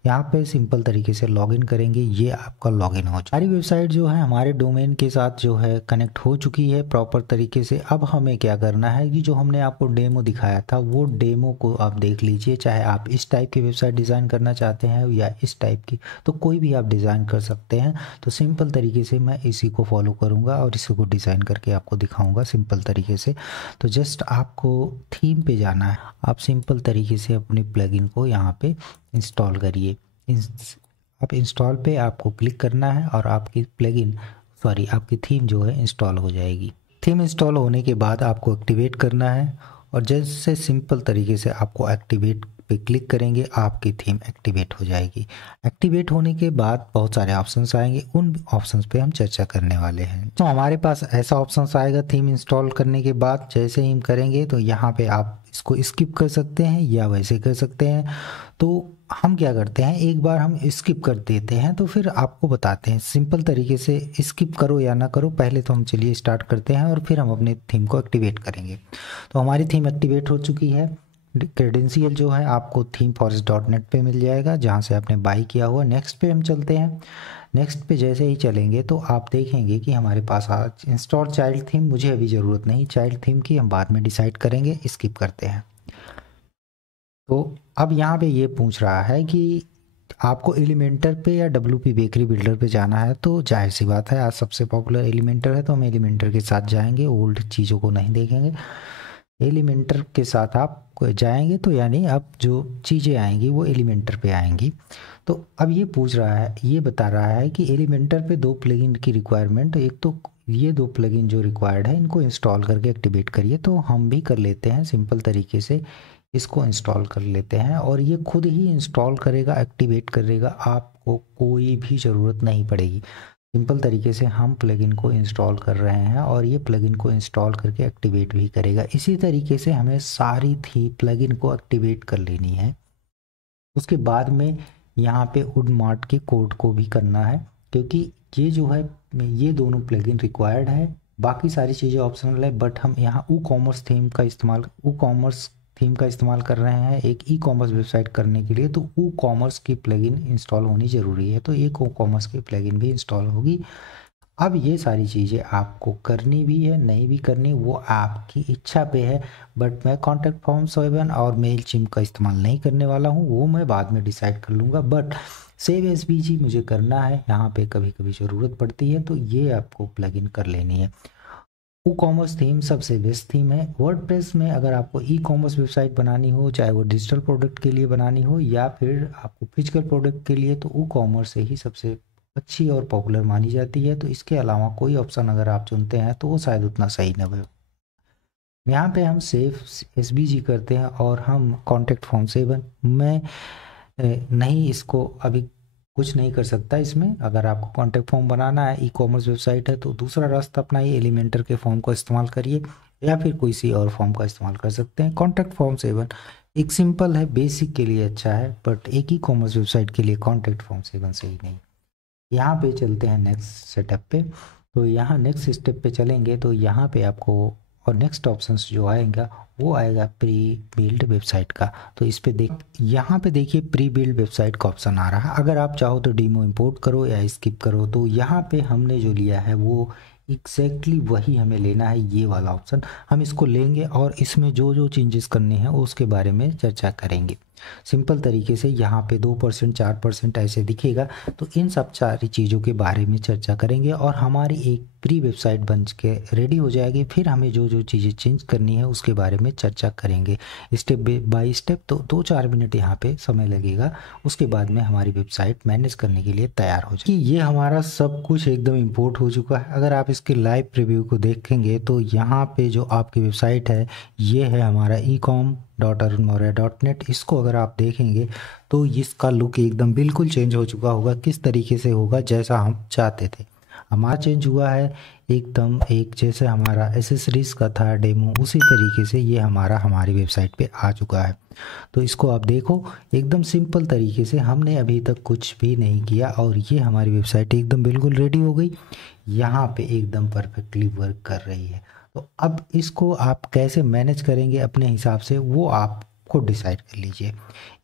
यहाँ पे सिंपल तरीके से लॉगिन करेंगे, ये आपका लॉगिन हो चुका है। हमारी वेबसाइट जो है हमारे डोमेन के साथ जो है कनेक्ट हो चुकी है प्रॉपर तरीके से। अब हमें क्या करना है कि जो हमने आपको डेमो दिखाया था वो डेमो को आप देख लीजिए, चाहे आप इस टाइप की वेबसाइट डिज़ाइन करना चाहते हैं या इस टाइप की, तो कोई भी आप डिज़ाइन कर सकते हैं। तो सिंपल तरीके से मैं इसी को फॉलो करूँगा और इसी को डिज़ाइन करके आपको दिखाऊँगा सिंपल तरीके से। तो जस्ट आपको थीम पे जाना है, आप सिंपल तरीके से अपने प्लगइन को यहाँ पे इंस्टॉल करिए। आप इंस्टॉल पे आपको क्लिक करना है और आपकी आपकी थीम जो है इंस्टॉल हो जाएगी। थीम इंस्टॉल होने के बाद आपको एक्टिवेट करना है और जैसे सिंपल तरीके से आपको एक्टिवेट पे क्लिक करेंगे आपकी थीम एक्टिवेट हो जाएगी। एक्टिवेट होने के बाद बहुत सारे ऑप्शंस आएंगे, उन ऑप्शंस पे हम चर्चा करने वाले हैं। तो हमारे पास ऐसा ऑप्शंस आएगा थीम इंस्टॉल करने के बाद, जैसे ही हम करेंगे तो यहाँ पे आप इसको स्किप कर सकते हैं या वैसे कर सकते हैं। तो हम क्या करते हैं, एक बार हम स्किप कर देते हैं तो फिर आपको बताते हैं सिंपल तरीके से स्किप करो या ना करो। पहले तो हम चलिए स्टार्ट करते हैं और फिर हम अपने थीम को एक्टिवेट करेंगे। तो हमारी थीम एक्टिवेट हो चुकी है। क्रेडेंशियल जो है आपको themeforest.net पे मिल जाएगा जहाँ से आपने बाई किया हुआ। नेक्स्ट पे हम चलते हैं। नेक्स्ट पे जैसे ही चलेंगे तो आप देखेंगे कि हमारे पास आज इंस्टॉल चाइल्ड थीम, मुझे अभी ज़रूरत नहीं चाइल्ड थीम की, हम बाद में डिसाइड करेंगे, स्किप करते हैं। तो अब यहाँ पे ये पूछ रहा है कि आपको एलिमेंटर पे या WP बेकरी बिल्डर पे जाना है। तो जाहिर सी बात है आज सबसे पॉपुलर एलिमेंटर है तो हम एलिमेंटर के साथ जाएंगे, ओल्ड चीज़ों को नहीं देखेंगे। एलिमेंटर के साथ आप जाएंगे तो यानी अब जो चीज़ें आएंगी वो एलिमेंटर पे आएंगी। तो अब ये पूछ रहा है, ये बता रहा है कि एलिमेंटर पे 2 प्लगइन की रिक्वायरमेंट, एक तो ये 2 प्लगइन जो रिक्वायर्ड है इनको इंस्टॉल करके एक्टिवेट करिए। तो हम भी कर लेते हैं सिंपल तरीके से, इसको इंस्टॉल कर लेते हैं और ये खुद ही इंस्टॉल करेगा, एक्टिवेट करेगा, आपको कोई भी ज़रूरत नहीं पड़ेगी। सिंपल तरीके से हम प्लगइन को इंस्टॉल कर रहे हैं और ये प्लगइन को इंस्टॉल करके एक्टिवेट भी करेगा। इसी तरीके से हमें सारी थी प्लगइन को एक्टिवेट कर लेनी है। उसके बाद में यहाँ पे वुडमार्ट के कोड को भी करना है, क्योंकि ये जो है ये दोनों प्लगइन रिक्वायर्ड है, बाकी सारी चीज़ें ऑप्शनल है। बट हम यहाँ वूकॉमर्स थीम का इस्तेमाल कर रहे हैं एक ई कॉमर्स वेबसाइट करने के लिए, तो वूकॉमर्स की प्लगइन इंस्टॉल होनी ज़रूरी है। तो एक वूकॉमर्स की प्लगइन भी इंस्टॉल होगी। अब ये सारी चीज़ें आपको करनी भी है, नहीं भी करनी वो आपकी इच्छा पे है। बट मैं कॉन्टैक्ट फॉर्म 7 और मेलचिम्प का इस्तेमाल नहीं करने वाला हूँ, वो मैं बाद में डिसाइड कर लूँगा। बट सेव एसवीजी मुझे करना है, यहाँ पे कभी कभी ज़रूरत पड़ती है, तो ये आपको प्लगइन कर लेनी है। वूकॉमर्स थीम सबसे बेस्ट थीम है वर्डप्रेस में। अगर आपको ई कॉमर्स वेबसाइट बनानी हो, चाहे वो डिजिटल प्रोडक्ट के लिए बनानी हो या फिर आपको फिजिकल प्रोडक्ट के लिए, तो वूकॉमर्स से ही सबसे अच्छी और पॉपुलर मानी जाती है। तो इसके अलावा कोई ऑप्शन अगर आप चुनते हैं तो वो शायद उतना सही न हो। यहाँ पे हम सेव एसवीजी करते हैं और हम कॉन्टैक्ट फॉर्म 7 मैं नहीं, इसको अभी कुछ नहीं कर सकता इसमें। अगर आपको कॉन्टैक्ट फॉर्म बनाना है, ई कॉमर्स वेबसाइट है, तो दूसरा रास्ता अपनाइए, एलिमेंटर के फॉर्म का इस्तेमाल करिए या फिर कोई सी और फॉर्म का इस्तेमाल कर सकते हैं। कॉन्टैक्ट फॉर्म 7 एक सिंपल है, बेसिक के लिए अच्छा है, बट एक ई कॉमर्स वेबसाइट के लिए कॉन्टैक्ट फॉर्म 7 सही नहीं। यहाँ पे चलते हैं नेक्स्ट सेटअप पे। तो यहाँ नेक्स्ट स्टेप पे चलेंगे तो यहाँ पे आपको और नेक्स्ट ऑप्शंस जो आएगा वो आएगा प्री बिल्ड वेबसाइट का। तो इस पे यहाँ पे देखिए प्री बिल्ड वेबसाइट का ऑप्शन आ रहा है। अगर आप चाहो तो डीमो इंपोर्ट करो या स्किप करो। तो यहाँ पे हमने जो लिया है वो एग्जैक्टली वही हमें लेना है, ये वाला ऑप्शन हम इसको लेंगे और इसमें जो जो चेंजेस करने हैं उसके बारे में चर्चा करेंगे। सिंपल तरीके से यहाँ पे 2% 4% ऐसे दिखेगा, तो इन सब सारी चीज़ों के बारे में चर्चा करेंगे और हमारी एक प्री वेबसाइट बन के रेडी हो जाएगी। फिर हमें जो जो चीज़ें चेंज करनी है उसके बारे में चर्चा करेंगे स्टेप बाय स्टेप। तो 2-4 मिनट यहाँ पे समय लगेगा, उसके बाद में हमारी वेबसाइट मैनेज करने के लिए तैयार हो जाएगी। ये हमारा सब कुछ एकदम इम्पोर्ट हो चुका है। अगर आप इसके लाइव प्रीव्यू को देखेंगे तो यहाँ पे जो आपकी वेबसाइट है ये है हमारा ecom.arunmaurya.net। इसको अगर आप देखेंगे तो इसका लुक एकदम बिल्कुल चेंज हो चुका होगा। किस तरीके से होगा, जैसा हम चाहते थे हमारा चेंज हुआ है एकदम। एक जैसे हमारा एसेसरीज का था डेमो, उसी तरीके से ये हमारी वेबसाइट पे आ चुका है। तो इसको आप देखो एकदम सिंपल तरीके से, हमने अभी तक कुछ भी नहीं किया और ये हमारी वेबसाइट एकदम बिल्कुल रेडी हो गई। यहाँ पे एकदम परफेक्टली वर्क कर रही है। तो अब इसको आप कैसे मैनेज करेंगे अपने हिसाब से, वो आप खुद डिसाइड कर लीजिए।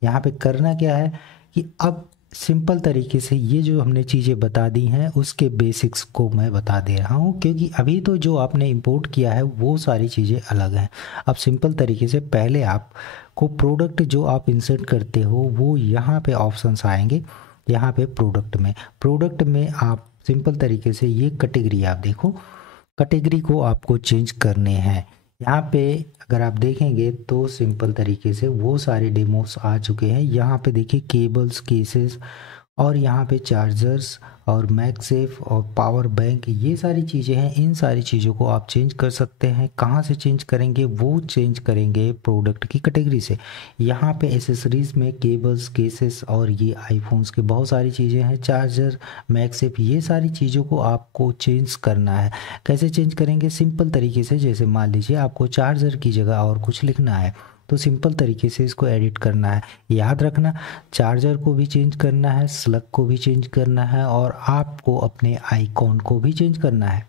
यहाँ पे करना क्या है कि अब सिंपल तरीके से ये जो हमने चीज़ें बता दी हैं उसके बेसिक्स को मैं बता दे रहा हूँ, क्योंकि अभी तो जो आपने इंपोर्ट किया है वो सारी चीज़ें अलग हैं। अब सिंपल तरीके से पहले आपको प्रोडक्ट जो आप इंसर्ट करते हो वो यहाँ पे ऑप्शंस आएंगे। यहाँ पे प्रोडक्ट में आप सिंपल तरीके से ये कैटेगरी आप देखो, कैटेगरी को आपको चेंज करने हैं। यहाँ पे अगर आप देखेंगे तो सिंपल तरीके से वो सारे डेमोस आ चुके हैं। यहाँ पे देखिए केबल्स, केसेस, और यहाँ पे चार्जर्स और मैगसेफ और पावर बैंक, ये सारी चीज़ें हैं। इन सारी चीज़ों को आप चेंज कर सकते हैं। कहाँ से चेंज करेंगे? वो चेंज करेंगे प्रोडक्ट की कैटेगरी से। यहाँ पे एसेसरीज में केबल्स, केसेस और ये आईफोन्स के बहुत सारी चीज़ें हैं, चार्जर, मैगसेफ, ये सारी चीज़ों को आपको चेंज करना है। कैसे चेंज करेंगे? सिंपल तरीके से, जैसे मान लीजिए आपको चार्जर की जगह और कुछ लिखना है तो सिंपल तरीके से इसको एडिट करना है। याद रखना, चार्जर को भी चेंज करना है, स्लग को भी चेंज करना है, और आपको अपने आइकॉन को भी चेंज करना है।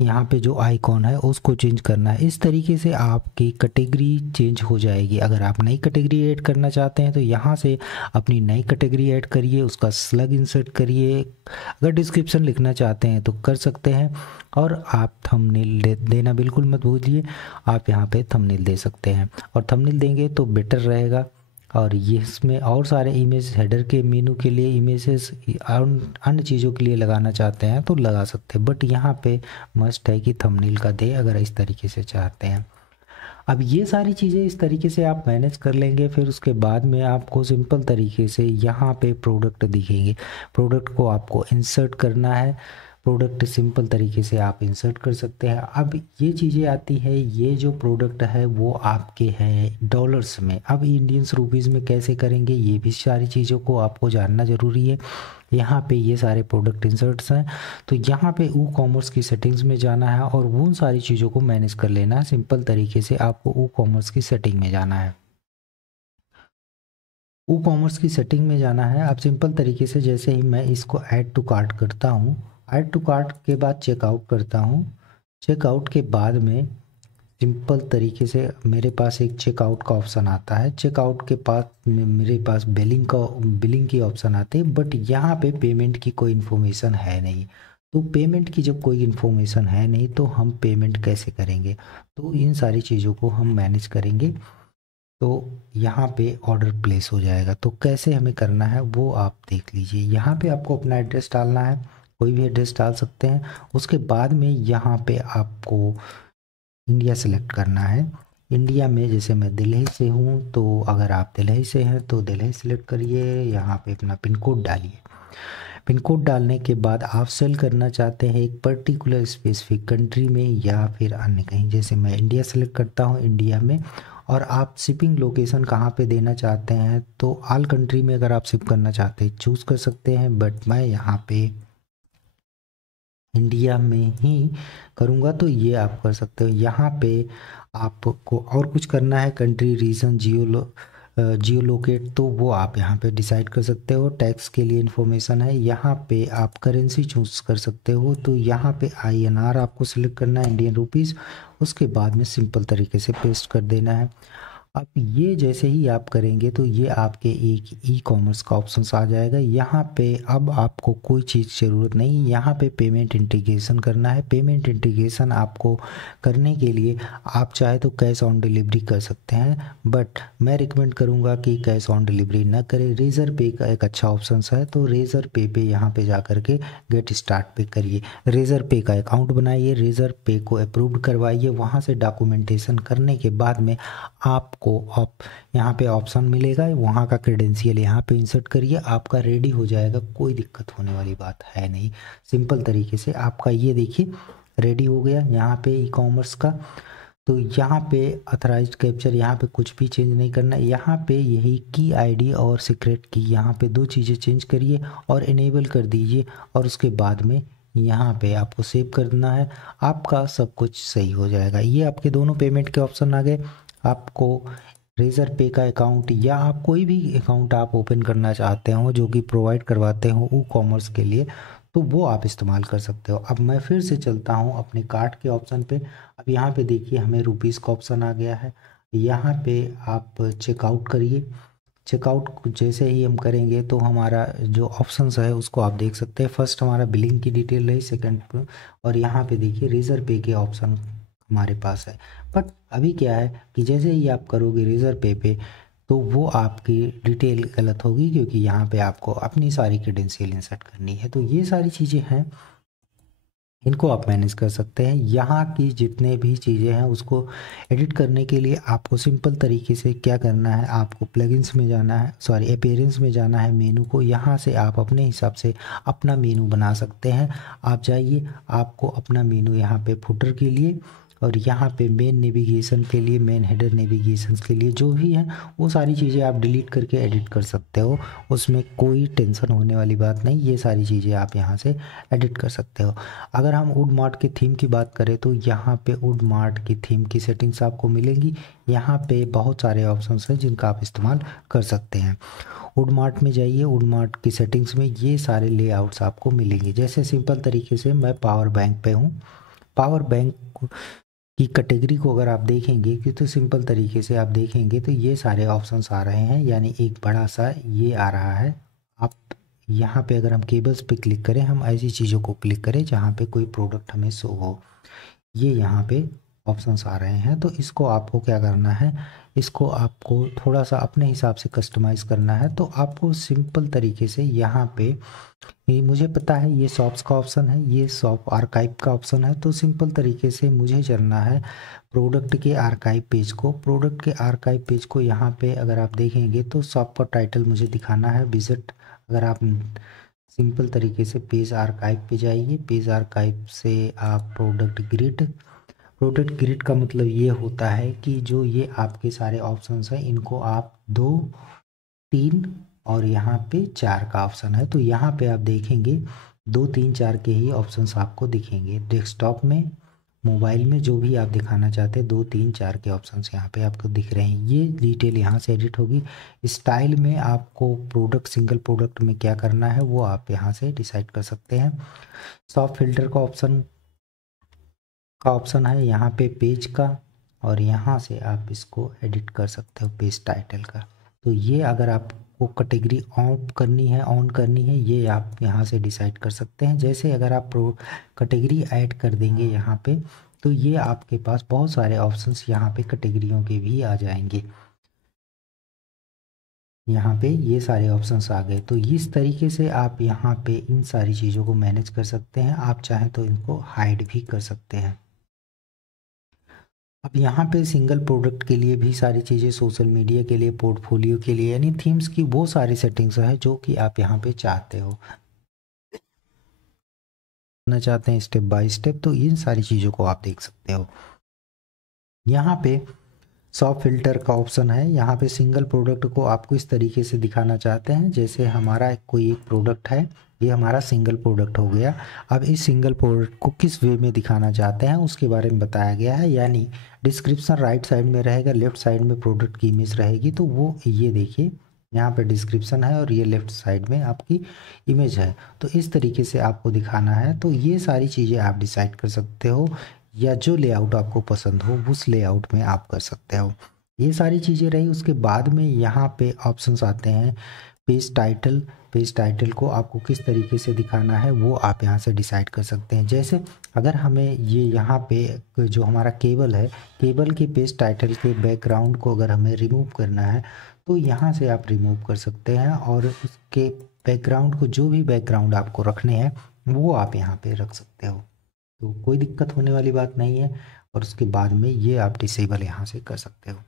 यहाँ पे जो आइकॉन है उसको चेंज करना है। इस तरीके से आपकी कैटेगरी चेंज हो जाएगी। अगर आप नई कैटेगरी ऐड करना चाहते हैं तो यहाँ से अपनी नई कैटेगरी ऐड करिए, उसका स्लग इंसर्ट करिए। अगर डिस्क्रिप्शन लिखना चाहते हैं तो कर सकते हैं, और आप थंबनेल देना बिल्कुल मत भूलिए। आप यहाँ पे थंबनेल दे सकते हैं, और थंबनेल देंगे तो बेटर रहेगा। और ये इसमें और सारे इमेज हेडर के मेनू के लिए इमेजेस अन्य चीज़ों के लिए लगाना चाहते हैं तो लगा सकते हैं, बट यहाँ पे मस्ट है कि थंबनेल का दे अगर इस तरीके से चाहते हैं। अब ये सारी चीज़ें इस तरीके से आप मैनेज कर लेंगे। फिर उसके बाद में आपको सिंपल तरीके से यहाँ पे प्रोडक्ट दिखेंगे। प्रोडक्ट को आपको इंसर्ट करना है। प्रोडक्ट सिंपल तरीके से आप इंसर्ट कर सकते हैं। अब ये चीज़ें आती है, ये जो प्रोडक्ट है वो आपके हैं डॉलर्स में। अब इंडियंस रुपीज़ में कैसे करेंगे, ये भी सारी चीज़ों को आपको जानना ज़रूरी है। यहाँ पे ये सारे प्रोडक्ट इंसर्ट्स हैं, तो यहाँ पे ई कॉमर्स की सेटिंग्स में जाना है और वो सारी चीज़ों को मैनेज कर लेना है। सिंपल तरीके से आपको ई कॉमर्स की सेटिंग में जाना है। ई कॉमर्स की सेटिंग में जाना है। अब सिंपल तरीके से जैसे ही मैं इसको ऐड टू कार्ट करता हूँ, ऐड टू कार्ट के बाद चेकआउट करता हूँ। चेकआउट के बाद में सिंपल तरीके से मेरे पास एक चेकआउट का ऑप्शन आता है। चेकआउट के पास मेरे पास बिलिंग की ऑप्शन आते हैं, बट यहाँ पे पेमेंट की कोई इन्फॉर्मेशन है नहीं। तो पेमेंट की जब कोई इन्फॉर्मेशन है नहीं तो हम पेमेंट कैसे करेंगे? तो इन सारी चीज़ों को हम मैनेज करेंगे। तो यहाँ पे ऑर्डर प्लेस हो जाएगा। तो कैसे हमें करना है वो आप देख लीजिए। यहाँ पे आपको अपना एड्रेस डालना है, कोई भी एड्रेस डाल सकते हैं। उसके बाद में यहाँ पे आपको इंडिया सेलेक्ट करना है। इंडिया में जैसे मैं दिल्ली से हूँ, तो अगर आप दिल्ली से हैं तो दिल्ली सेलेक्ट करिए। यहाँ पे अपना पिन कोड डालिए। पिन कोड डालने के बाद आप सेल करना चाहते हैं एक पर्टिकुलर स्पेसिफिक कंट्री में या फिर अन्य कहीं। जैसे मैं इंडिया सेलेक्ट करता हूँ, इंडिया में। और आप शिपिंग लोकेशन कहाँ पे देना चाहते हैं, तो ऑल कंट्री में अगर आप शिप करना चाहते हैं चूज़ कर सकते हैं, बट मैं यहाँ पे इंडिया में ही करूँगा तो ये आप कर सकते हो। यहाँ पे आपको और कुछ करना है, कंट्री, रीजन, जियो लोकेट, तो वो आप यहाँ पे डिसाइड कर सकते हो। टैक्स के लिए इन्फॉर्मेशन है। यहाँ पे आप करेंसी चूज़ कर सकते हो, तो यहाँ पे INR आपको सिलेक्ट करना है, इंडियन रुपीज़। उसके बाद में सिंपल तरीके से पेस्ट कर देना है। अब ये जैसे ही आप करेंगे तो ये आपके एक ई कॉमर्स का ऑप्शन आ जाएगा। यहाँ पे अब आपको कोई चीज़ ज़रूरत नहीं, यहाँ पे पेमेंट इंटीग्रेशन करना है। पेमेंट इंटीग्रेशन आपको करने के लिए आप चाहे तो कैश ऑन डिलीवरी कर सकते हैं, बट मैं रिकमेंड करूँगा कि कैश ऑन डिलीवरी ना करें। रेज़र पे का एक अच्छा ऑप्शन है, तो रेज़र पे यहाँ पे जा कर के गेट स्टार्ट पे करिए। रेज़र पे का अकाउंट बनाइए, रेज़र पे को अप्रूव्ड करवाइए। वहाँ से डॉक्यूमेंटेशन करने के बाद में आपको यहाँ पे ऑप्शन मिलेगा, वहाँ का क्रेडेंशियल यहाँ पे इंसर्ट करिए, आपका रेडी हो जाएगा। कोई दिक्कत होने वाली बात है नहीं। सिंपल तरीके से आपका ये देखिए रेडी हो गया यहाँ पे ई कॉमर्स का। तो यहाँ पे अथराइज्ड कैप्चर, यहाँ पे कुछ भी चेंज नहीं करना है। यहाँ पे यही की आईडी और सीक्रेट की, यहाँ पे दो चीज़ें चेंज करिए और इनेबल कर दीजिए, और उसके बाद में यहाँ पे आपको सेव करना है। आपका सब कुछ सही हो जाएगा। ये आपके दोनों पेमेंट के ऑप्शन आ गए। आपको रेज़र पे का अकाउंट या आप कोई भी अकाउंट आप ओपन करना चाहते हो जो कि प्रोवाइड करवाते हो ई कॉमर्स के लिए, तो वो आप इस्तेमाल कर सकते हो। अब मैं फिर से चलता हूँ अपने कार्ट के ऑप्शन पे। अब यहाँ पे देखिए हमें रुपीज़ का ऑप्शन आ गया है। यहाँ पे आप चेकआउट करिए। चेकआउट जैसे ही हम करेंगे तो हमारा जो ऑप्शंस है उसको आप देख सकते हैं। फर्स्ट हमारा बिलिंग की डिटेल रही, सेकंड पे, और यहाँ पे देखिए रेजर पे के ऑप्शन हमारे पास है। बट अभी क्या है कि जैसे ही आप करोगे रेजर पे तो वो आपकी डिटेल गलत होगी, क्योंकि यहाँ पे आपको अपनी सारी क्रेडेंशियल इंसर्ट करनी है। तो ये सारी चीज़ें हैं, इनको आप मैनेज कर सकते हैं। यहाँ की जितने भी चीज़ें हैं उसको एडिट करने के लिए आपको सिंपल तरीके से क्या करना है, आपको प्लगइन्स में जाना है, सॉरी अपीयरेंस में जाना है, मेनू को, यहाँ से आप अपने हिसाब से अपना मेनू बना सकते हैं। आप जाइए, आपको अपना मेनू यहाँ पे फुटर के लिए और यहाँ पे मेन नेविगेशन के लिए, मेन हेडर नेविगेशन के लिए जो भी है वो सारी चीज़ें आप डिलीट करके एडिट कर सकते हो। उसमें कोई टेंशन होने वाली बात नहीं, ये सारी चीज़ें आप यहाँ से एडिट कर सकते हो। अगर हम वुड मार्ट की थीम की बात करें तो यहाँ पे वुड मार्ट की थीम की सेटिंग्स आपको मिलेंगी। यहाँ पे बहुत सारे ऑप्शंस हैं जिनका आप इस्तेमाल कर सकते हैं। वुड मार्ट में जाइए, वुड मार्ट की सेटिंग्स में ये सारे लेआउट्स आपको मिलेंगे। जैसे सिंपल तरीके से मैं पावर बैंक पे हूँ, पावर बैंक की कैटेगरी को अगर आप देखेंगे कि तो सिंपल तरीके से आप देखेंगे तो ये सारे ऑप्शंस आ रहे हैं, यानी एक बड़ा सा ये आ रहा है। आप यहाँ पे अगर हम केबल्स पे क्लिक करें, हम ऐसी चीज़ों को क्लिक करें जहाँ पे कोई प्रोडक्ट हमें शो हो, ये यहाँ पे ऑप्शंस आ रहे हैं। तो इसको आपको क्या करना है, इसको आपको थोड़ा सा अपने हिसाब से कस्टमाइज़ करना है। तो आपको सिंपल तरीके से यहाँ पे, ये मुझे पता है ये शॉप्स का ऑप्शन है, ये शॉप आर्काइव का ऑप्शन है, तो सिंपल तरीके से मुझे चलना है प्रोडक्ट के आर्काइव पेज को। प्रोडक्ट के आर्काइव पेज को यहाँ पे अगर आप देखेंगे तो शॉप का टाइटल मुझे दिखाना है विजिट। अगर आप सिंपल तरीके से पेज आर्काइव पे जाइए, पेज आर्काइव से आप प्रोडक्ट ग्रिड, प्रोडक्ट ग्रिड का मतलब ये होता है कि जो ये आपके सारे ऑप्शंस हैं इनको आप 2, 3 और यहाँ पे 4 का ऑप्शन है, तो यहाँ पे आप देखेंगे 2, 3, 4 के ही ऑप्शंस आपको दिखेंगे। डेस्कटॉप में, मोबाइल में जो भी आप दिखाना चाहते हैं 2, 3, 4 के ऑप्शंस यहाँ पे आपको दिख रहे हैं। ये डिटेल यहाँ से एडिट होगी। स्टाइल में आपको प्रोडक्ट, सिंगल प्रोडक्ट में क्या करना है वो आप यहाँ से डिसाइड कर सकते हैं। सॉफ्ट फिल्टर का ऑप्शन है यहाँ पे पेज का, और यहाँ से आप इसको एडिट कर सकते हो पेज टाइटल का। तो ये अगर आपको कैटेगरी ऑफ करनी है, ऑन करनी है, ये आप यहाँ से डिसाइड कर सकते हैं। जैसे अगर आप कैटेगरी ऐड कर देंगे यहाँ पे तो ये आपके पास बहुत सारे ऑप्शंस यहाँ पे कैटेगरियों के भी आ जाएंगे। यहाँ पे ये सारे ऑप्शंस आ गए। तो इस तरीके से आप यहाँ पे इन सारी चीज़ों को मैनेज कर सकते हैं। आप चाहें तो इनको हाइड भी कर सकते हैं। अब यहाँ पे सिंगल प्रोडक्ट के लिए भी सारी चीज़ें, सोशल मीडिया के लिए, पोर्टफोलियो के लिए, यानी थीम्स की वो सारी सेटिंग्स है जो कि आप यहाँ पे चाहते हो करना चाहते हैं स्टेप बाय स्टेप, तो इन सारी चीज़ों को आप देख सकते हो। यहाँ पे सॉफ्ट फिल्टर का ऑप्शन है। यहाँ पे सिंगल प्रोडक्ट को आपको इस तरीके से दिखाना चाहते हैं, जैसे हमारा कोई एक प्रोडक्ट है, ये हमारा सिंगल प्रोडक्ट हो गया। अब इस सिंगल प्रोडक्ट को किस वे में दिखाना चाहते हैं उसके बारे में बताया गया है, यानी डिस्क्रिप्शन राइट साइड में रहेगा, लेफ्ट साइड में प्रोडक्ट की इमेज रहेगी। तो वो ये देखिए यहाँ पे डिस्क्रिप्शन है और ये लेफ्ट साइड में आपकी इमेज है। तो इस तरीके से आपको दिखाना है। तो ये सारी चीज़ें आप डिसाइड कर सकते हो, या जो लेआउट आपको पसंद हो उस लेआउट में आप कर सकते हो। ये सारी चीज़ें रही। उसके बाद में यहाँ पे ऑप्शंस आते हैं पेज टाइटल। पेज टाइटल को आपको किस तरीके से दिखाना है वो आप यहाँ से डिसाइड कर सकते हैं। जैसे अगर हमें ये यहाँ पे जो हमारा केबल है, केबल के पेज टाइटल के बैकग्राउंड को अगर हमें रिमूव करना है तो यहाँ से आप रिमूव कर सकते हैं, और उसके बैकग्राउंड को, जो भी बैकग्राउंड आपको रखने हैं वो आप यहाँ पे रख सकते हो। तो कोई दिक्कत होने वाली बात नहीं है। और उसके बाद में ये आप डिसेबल यहाँ से कर सकते हो।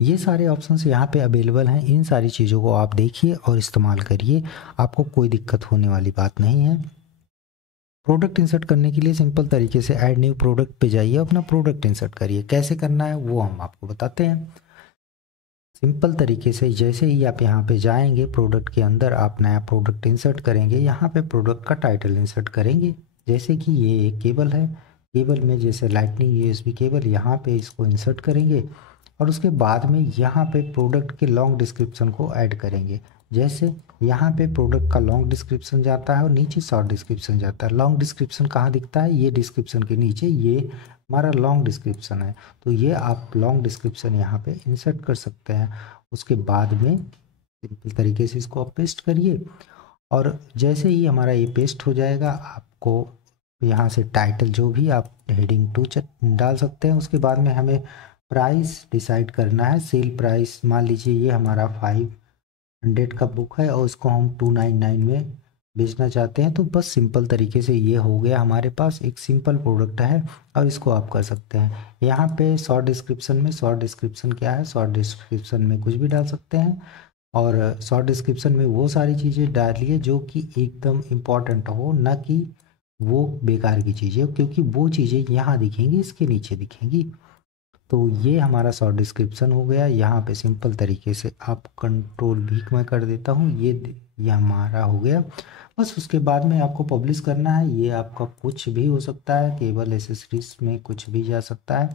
ये सारे ऑप्शंस यहाँ पे अवेलेबल हैं। इन सारी चीज़ों को आप देखिए और इस्तेमाल करिए, आपको कोई दिक्कत होने वाली बात नहीं है। प्रोडक्ट इंसर्ट करने के लिए सिंपल तरीके से ऐड न्यू प्रोडक्ट पे जाइए, अपना प्रोडक्ट इंसर्ट करिए। कैसे करना है वो हम आपको बताते हैं। सिंपल तरीके से जैसे ही आप यहाँ पे जाएंगे, प्रोडक्ट के अंदर आप नया प्रोडक्ट इंसर्ट करेंगे, यहाँ पे प्रोडक्ट का टाइटल इंसर्ट करेंगे। जैसे कि ये एक केबल है, केबल में जैसे लाइटनिंग यूएसबी केबल, यहाँ पे इसको इंसर्ट करेंगे और उसके बाद में यहाँ पे प्रोडक्ट के लॉन्ग डिस्क्रिप्शन को ऐड करेंगे। जैसे यहाँ पे प्रोडक्ट का लॉन्ग डिस्क्रिप्शन जाता है और नीचे शॉर्ट डिस्क्रिप्शन जाता है। लॉन्ग डिस्क्रिप्शन कहाँ दिखता है, ये डिस्क्रिप्शन के नीचे, ये हमारा लॉन्ग डिस्क्रिप्शन है। तो ये आप लॉन्ग डिस्क्रिप्शन यहाँ पे इंसर्ट कर सकते हैं। उसके बाद में सिंपल तरीके से इसको आप पेस्ट करिए और जैसे ही हमारा ये पेस्ट हो जाएगा, आपको यहाँ से टाइटल जो भी आप हेडिंग 2 डाल सकते हैं। उसके बाद में हमें प्राइस डिसाइड करना है। सेल प्राइस मान लीजिए ये हमारा 500 का बुक है और इसको हम 299 में बेचना चाहते हैं। तो बस सिंपल तरीके से ये हो गया, हमारे पास एक सिंपल प्रोडक्ट है और इसको आप कर सकते हैं। यहाँ पे शॉर्ट डिस्क्रिप्शन में, शॉर्ट डिस्क्रिप्शन क्या है, शॉर्ट डिस्क्रिप्शन में कुछ भी डाल सकते हैं और शॉर्ट डिस्क्रिप्शन में वो सारी चीज़ें डालिए जो कि एकदम इम्पॉर्टेंट हो, ना कि वो बेकार की चीज़ें, क्योंकि वो चीज़ें यहाँ दिखेंगी, इसके नीचे दिखेंगी। तो ये हमारा शॉर्ट डिस्क्रिप्शन हो गया। यहाँ पे सिंपल तरीके से आप कंट्रोल भी मैं कर देता हूँ, ये हमारा हो गया। बस उसके बाद में आपको पब्लिश करना है। ये आपका कुछ भी हो सकता है, केबल एसेसरीज में कुछ भी जा सकता है।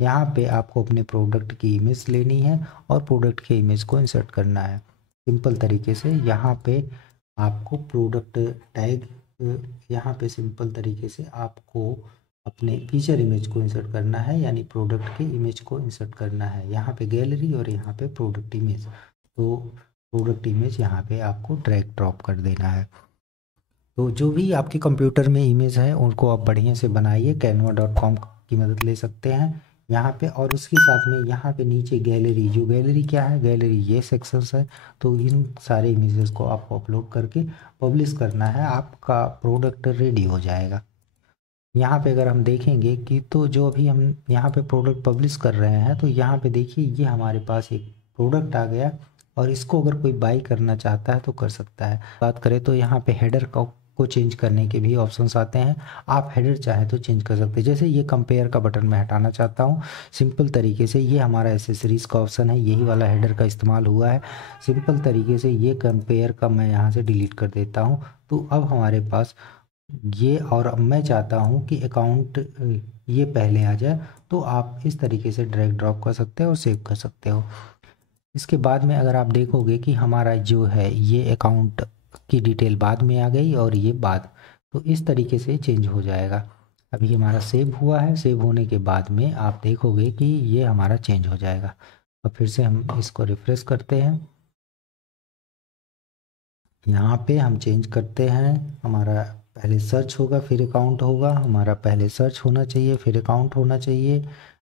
यहाँ पे आपको अपने प्रोडक्ट की इमेज लेनी है और प्रोडक्ट के इमेज को इंसर्ट करना है सिंपल तरीके से। यहाँ पे आपको प्रोडक्ट टैग, यहाँ पे सिंपल तरीके से आपको अपने फीचर इमेज को इंसर्ट करना है, यानी प्रोडक्ट के इमेज को इंसर्ट करना है। यहाँ पे गैलरी और यहाँ पे प्रोडक्ट इमेज। तो प्रोडक्ट इमेज यहाँ पे आपको ड्रैग ड्रॉप कर देना है। तो जो भी आपके कंप्यूटर में इमेज है उनको आप बढ़िया से बनाइए, canva.com की मदद ले सकते हैं यहाँ पे। और उसके साथ में यहाँ पे नीचे गैलरी, जो गैलरी क्या है, गैलरी ये सेक्शंस है। तो इन सारे इमेजेस को आपको अपलोड करके पब्लिश करना है, आपका प्रोडक्ट रेडी हो जाएगा। यहाँ पे अगर हम देखेंगे कि तो जो अभी हम यहाँ पे प्रोडक्ट पब्लिश कर रहे हैं, तो यहाँ पे देखिए ये हमारे पास एक प्रोडक्ट आ गया और इसको अगर कोई बाई करना चाहता है तो कर सकता है। बात करें तो यहाँ पे हेडर को चेंज करने के भी ऑप्शंस आते हैं। आप हेडर चाहे तो चेंज कर सकते हैं। जैसे ये कंपेयर का बटन मैं हटाना चाहता हूँ सिंपल तरीके से, ये हमारा एसेसरीज का ऑप्शन है, यही वाला हेडर का इस्तेमाल हुआ है। सिंपल तरीके से ये कंपेयर का मैं यहाँ से डिलीट कर देता हूँ। तो अब हमारे पास ये, और अब मैं चाहता हूँ कि अकाउंट ये पहले आ जाए, तो आप इस तरीके से ड्रैग ड्रॉप कर सकते हो और सेव कर सकते हो। इसके बाद में अगर आप देखोगे कि हमारा जो है ये अकाउंट की डिटेल बाद में आ गई और ये बाद, तो इस तरीके से चेंज हो जाएगा। अभी हमारा सेव हुआ है, सेव होने के बाद में आप देखोगे कि ये हमारा चेंज हो जाएगा। और फिर से हम इसको रिफ्रेश करते हैं, यहाँ पे हम चेंज करते हैं। हमारा पहले सर्च होगा फिर अकाउंट होगा, हमारा पहले सर्च होना चाहिए फिर अकाउंट होना चाहिए।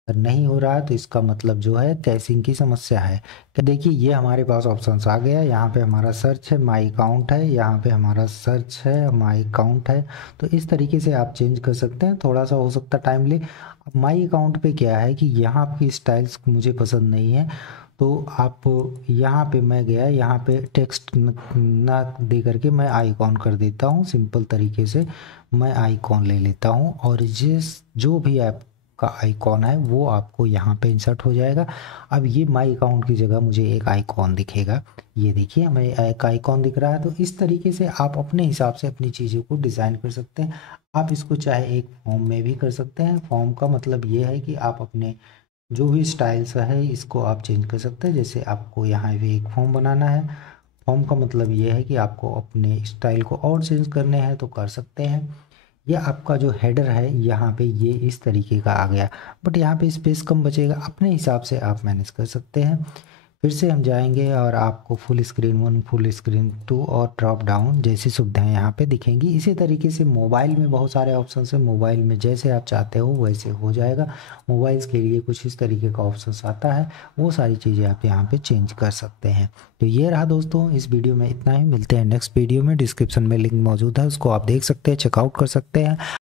अगर नहीं हो रहा है तो इसका मतलब जो है कैशिंग की समस्या है। कि देखिए ये हमारे पास ऑप्शंस आ गया, यहाँ पे हमारा सर्च है, माई अकाउंट है, यहाँ पे हमारा सर्च है, माई अकाउंट है। तो इस तरीके से आप चेंज कर सकते हैं, थोड़ा सा हो सकता है टाइम ले। अब माई अकाउंट पे क्या है कि यहाँ की स्टाइल्स मुझे पसंद नहीं है, तो आप यहाँ पे मैं गया, यहाँ पे टेक्स्ट ना दे करके मैं आइकॉन कर देता हूँ। सिंपल तरीके से मैं आइकॉन ले लेता हूँ और जिस जो भी ऐप का आइकॉन है वो आपको यहाँ पे इंसर्ट हो जाएगा। अब ये माई अकाउंट की जगह मुझे एक आइकॉन दिखेगा, ये देखिए हमें एक आइकॉन दिख रहा है। तो इस तरीके से आप अपने हिसाब से अपनी चीज़ों को डिज़ाइन कर सकते हैं। आप इसको चाहे एक फॉर्म में भी कर सकते हैं। फॉर्म का मतलब ये है कि आप अपने जो भी स्टाइल्स है इसको आप चेंज कर सकते हैं। जैसे आपको यहाँ भी एक फॉर्म बनाना है, फॉर्म का मतलब ये है कि आपको अपने स्टाइल को और चेंज करने हैं तो कर सकते हैं। ये आपका जो हेडर है यहाँ पे ये इस तरीके का आ गया, बट यहाँ पे स्पेस कम बचेगा, अपने हिसाब से आप मैनेज कर सकते हैं। फिर से हम जाएंगे और आपको फुल स्क्रीन 1, फुल स्क्रीन 2 और ड्रॉप डाउन जैसी सुविधाएं यहाँ पे दिखेंगी। इसी तरीके से मोबाइल में बहुत सारे ऑप्शन हैं, मोबाइल में जैसे आप चाहते हो वैसे हो जाएगा। मोबाइल्स के लिए कुछ इस तरीके का ऑप्शन आता है, वो सारी चीज़ें आप यहाँ पे चेंज कर सकते हैं। तो ये रहा दोस्तों, इस वीडियो में इतना ही। मिलते हैं नेक्स्ट वीडियो में। डिस्क्रिप्शन में लिंक मौजूद है, उसको आप देख सकते हैं, चेकआउट कर सकते हैं।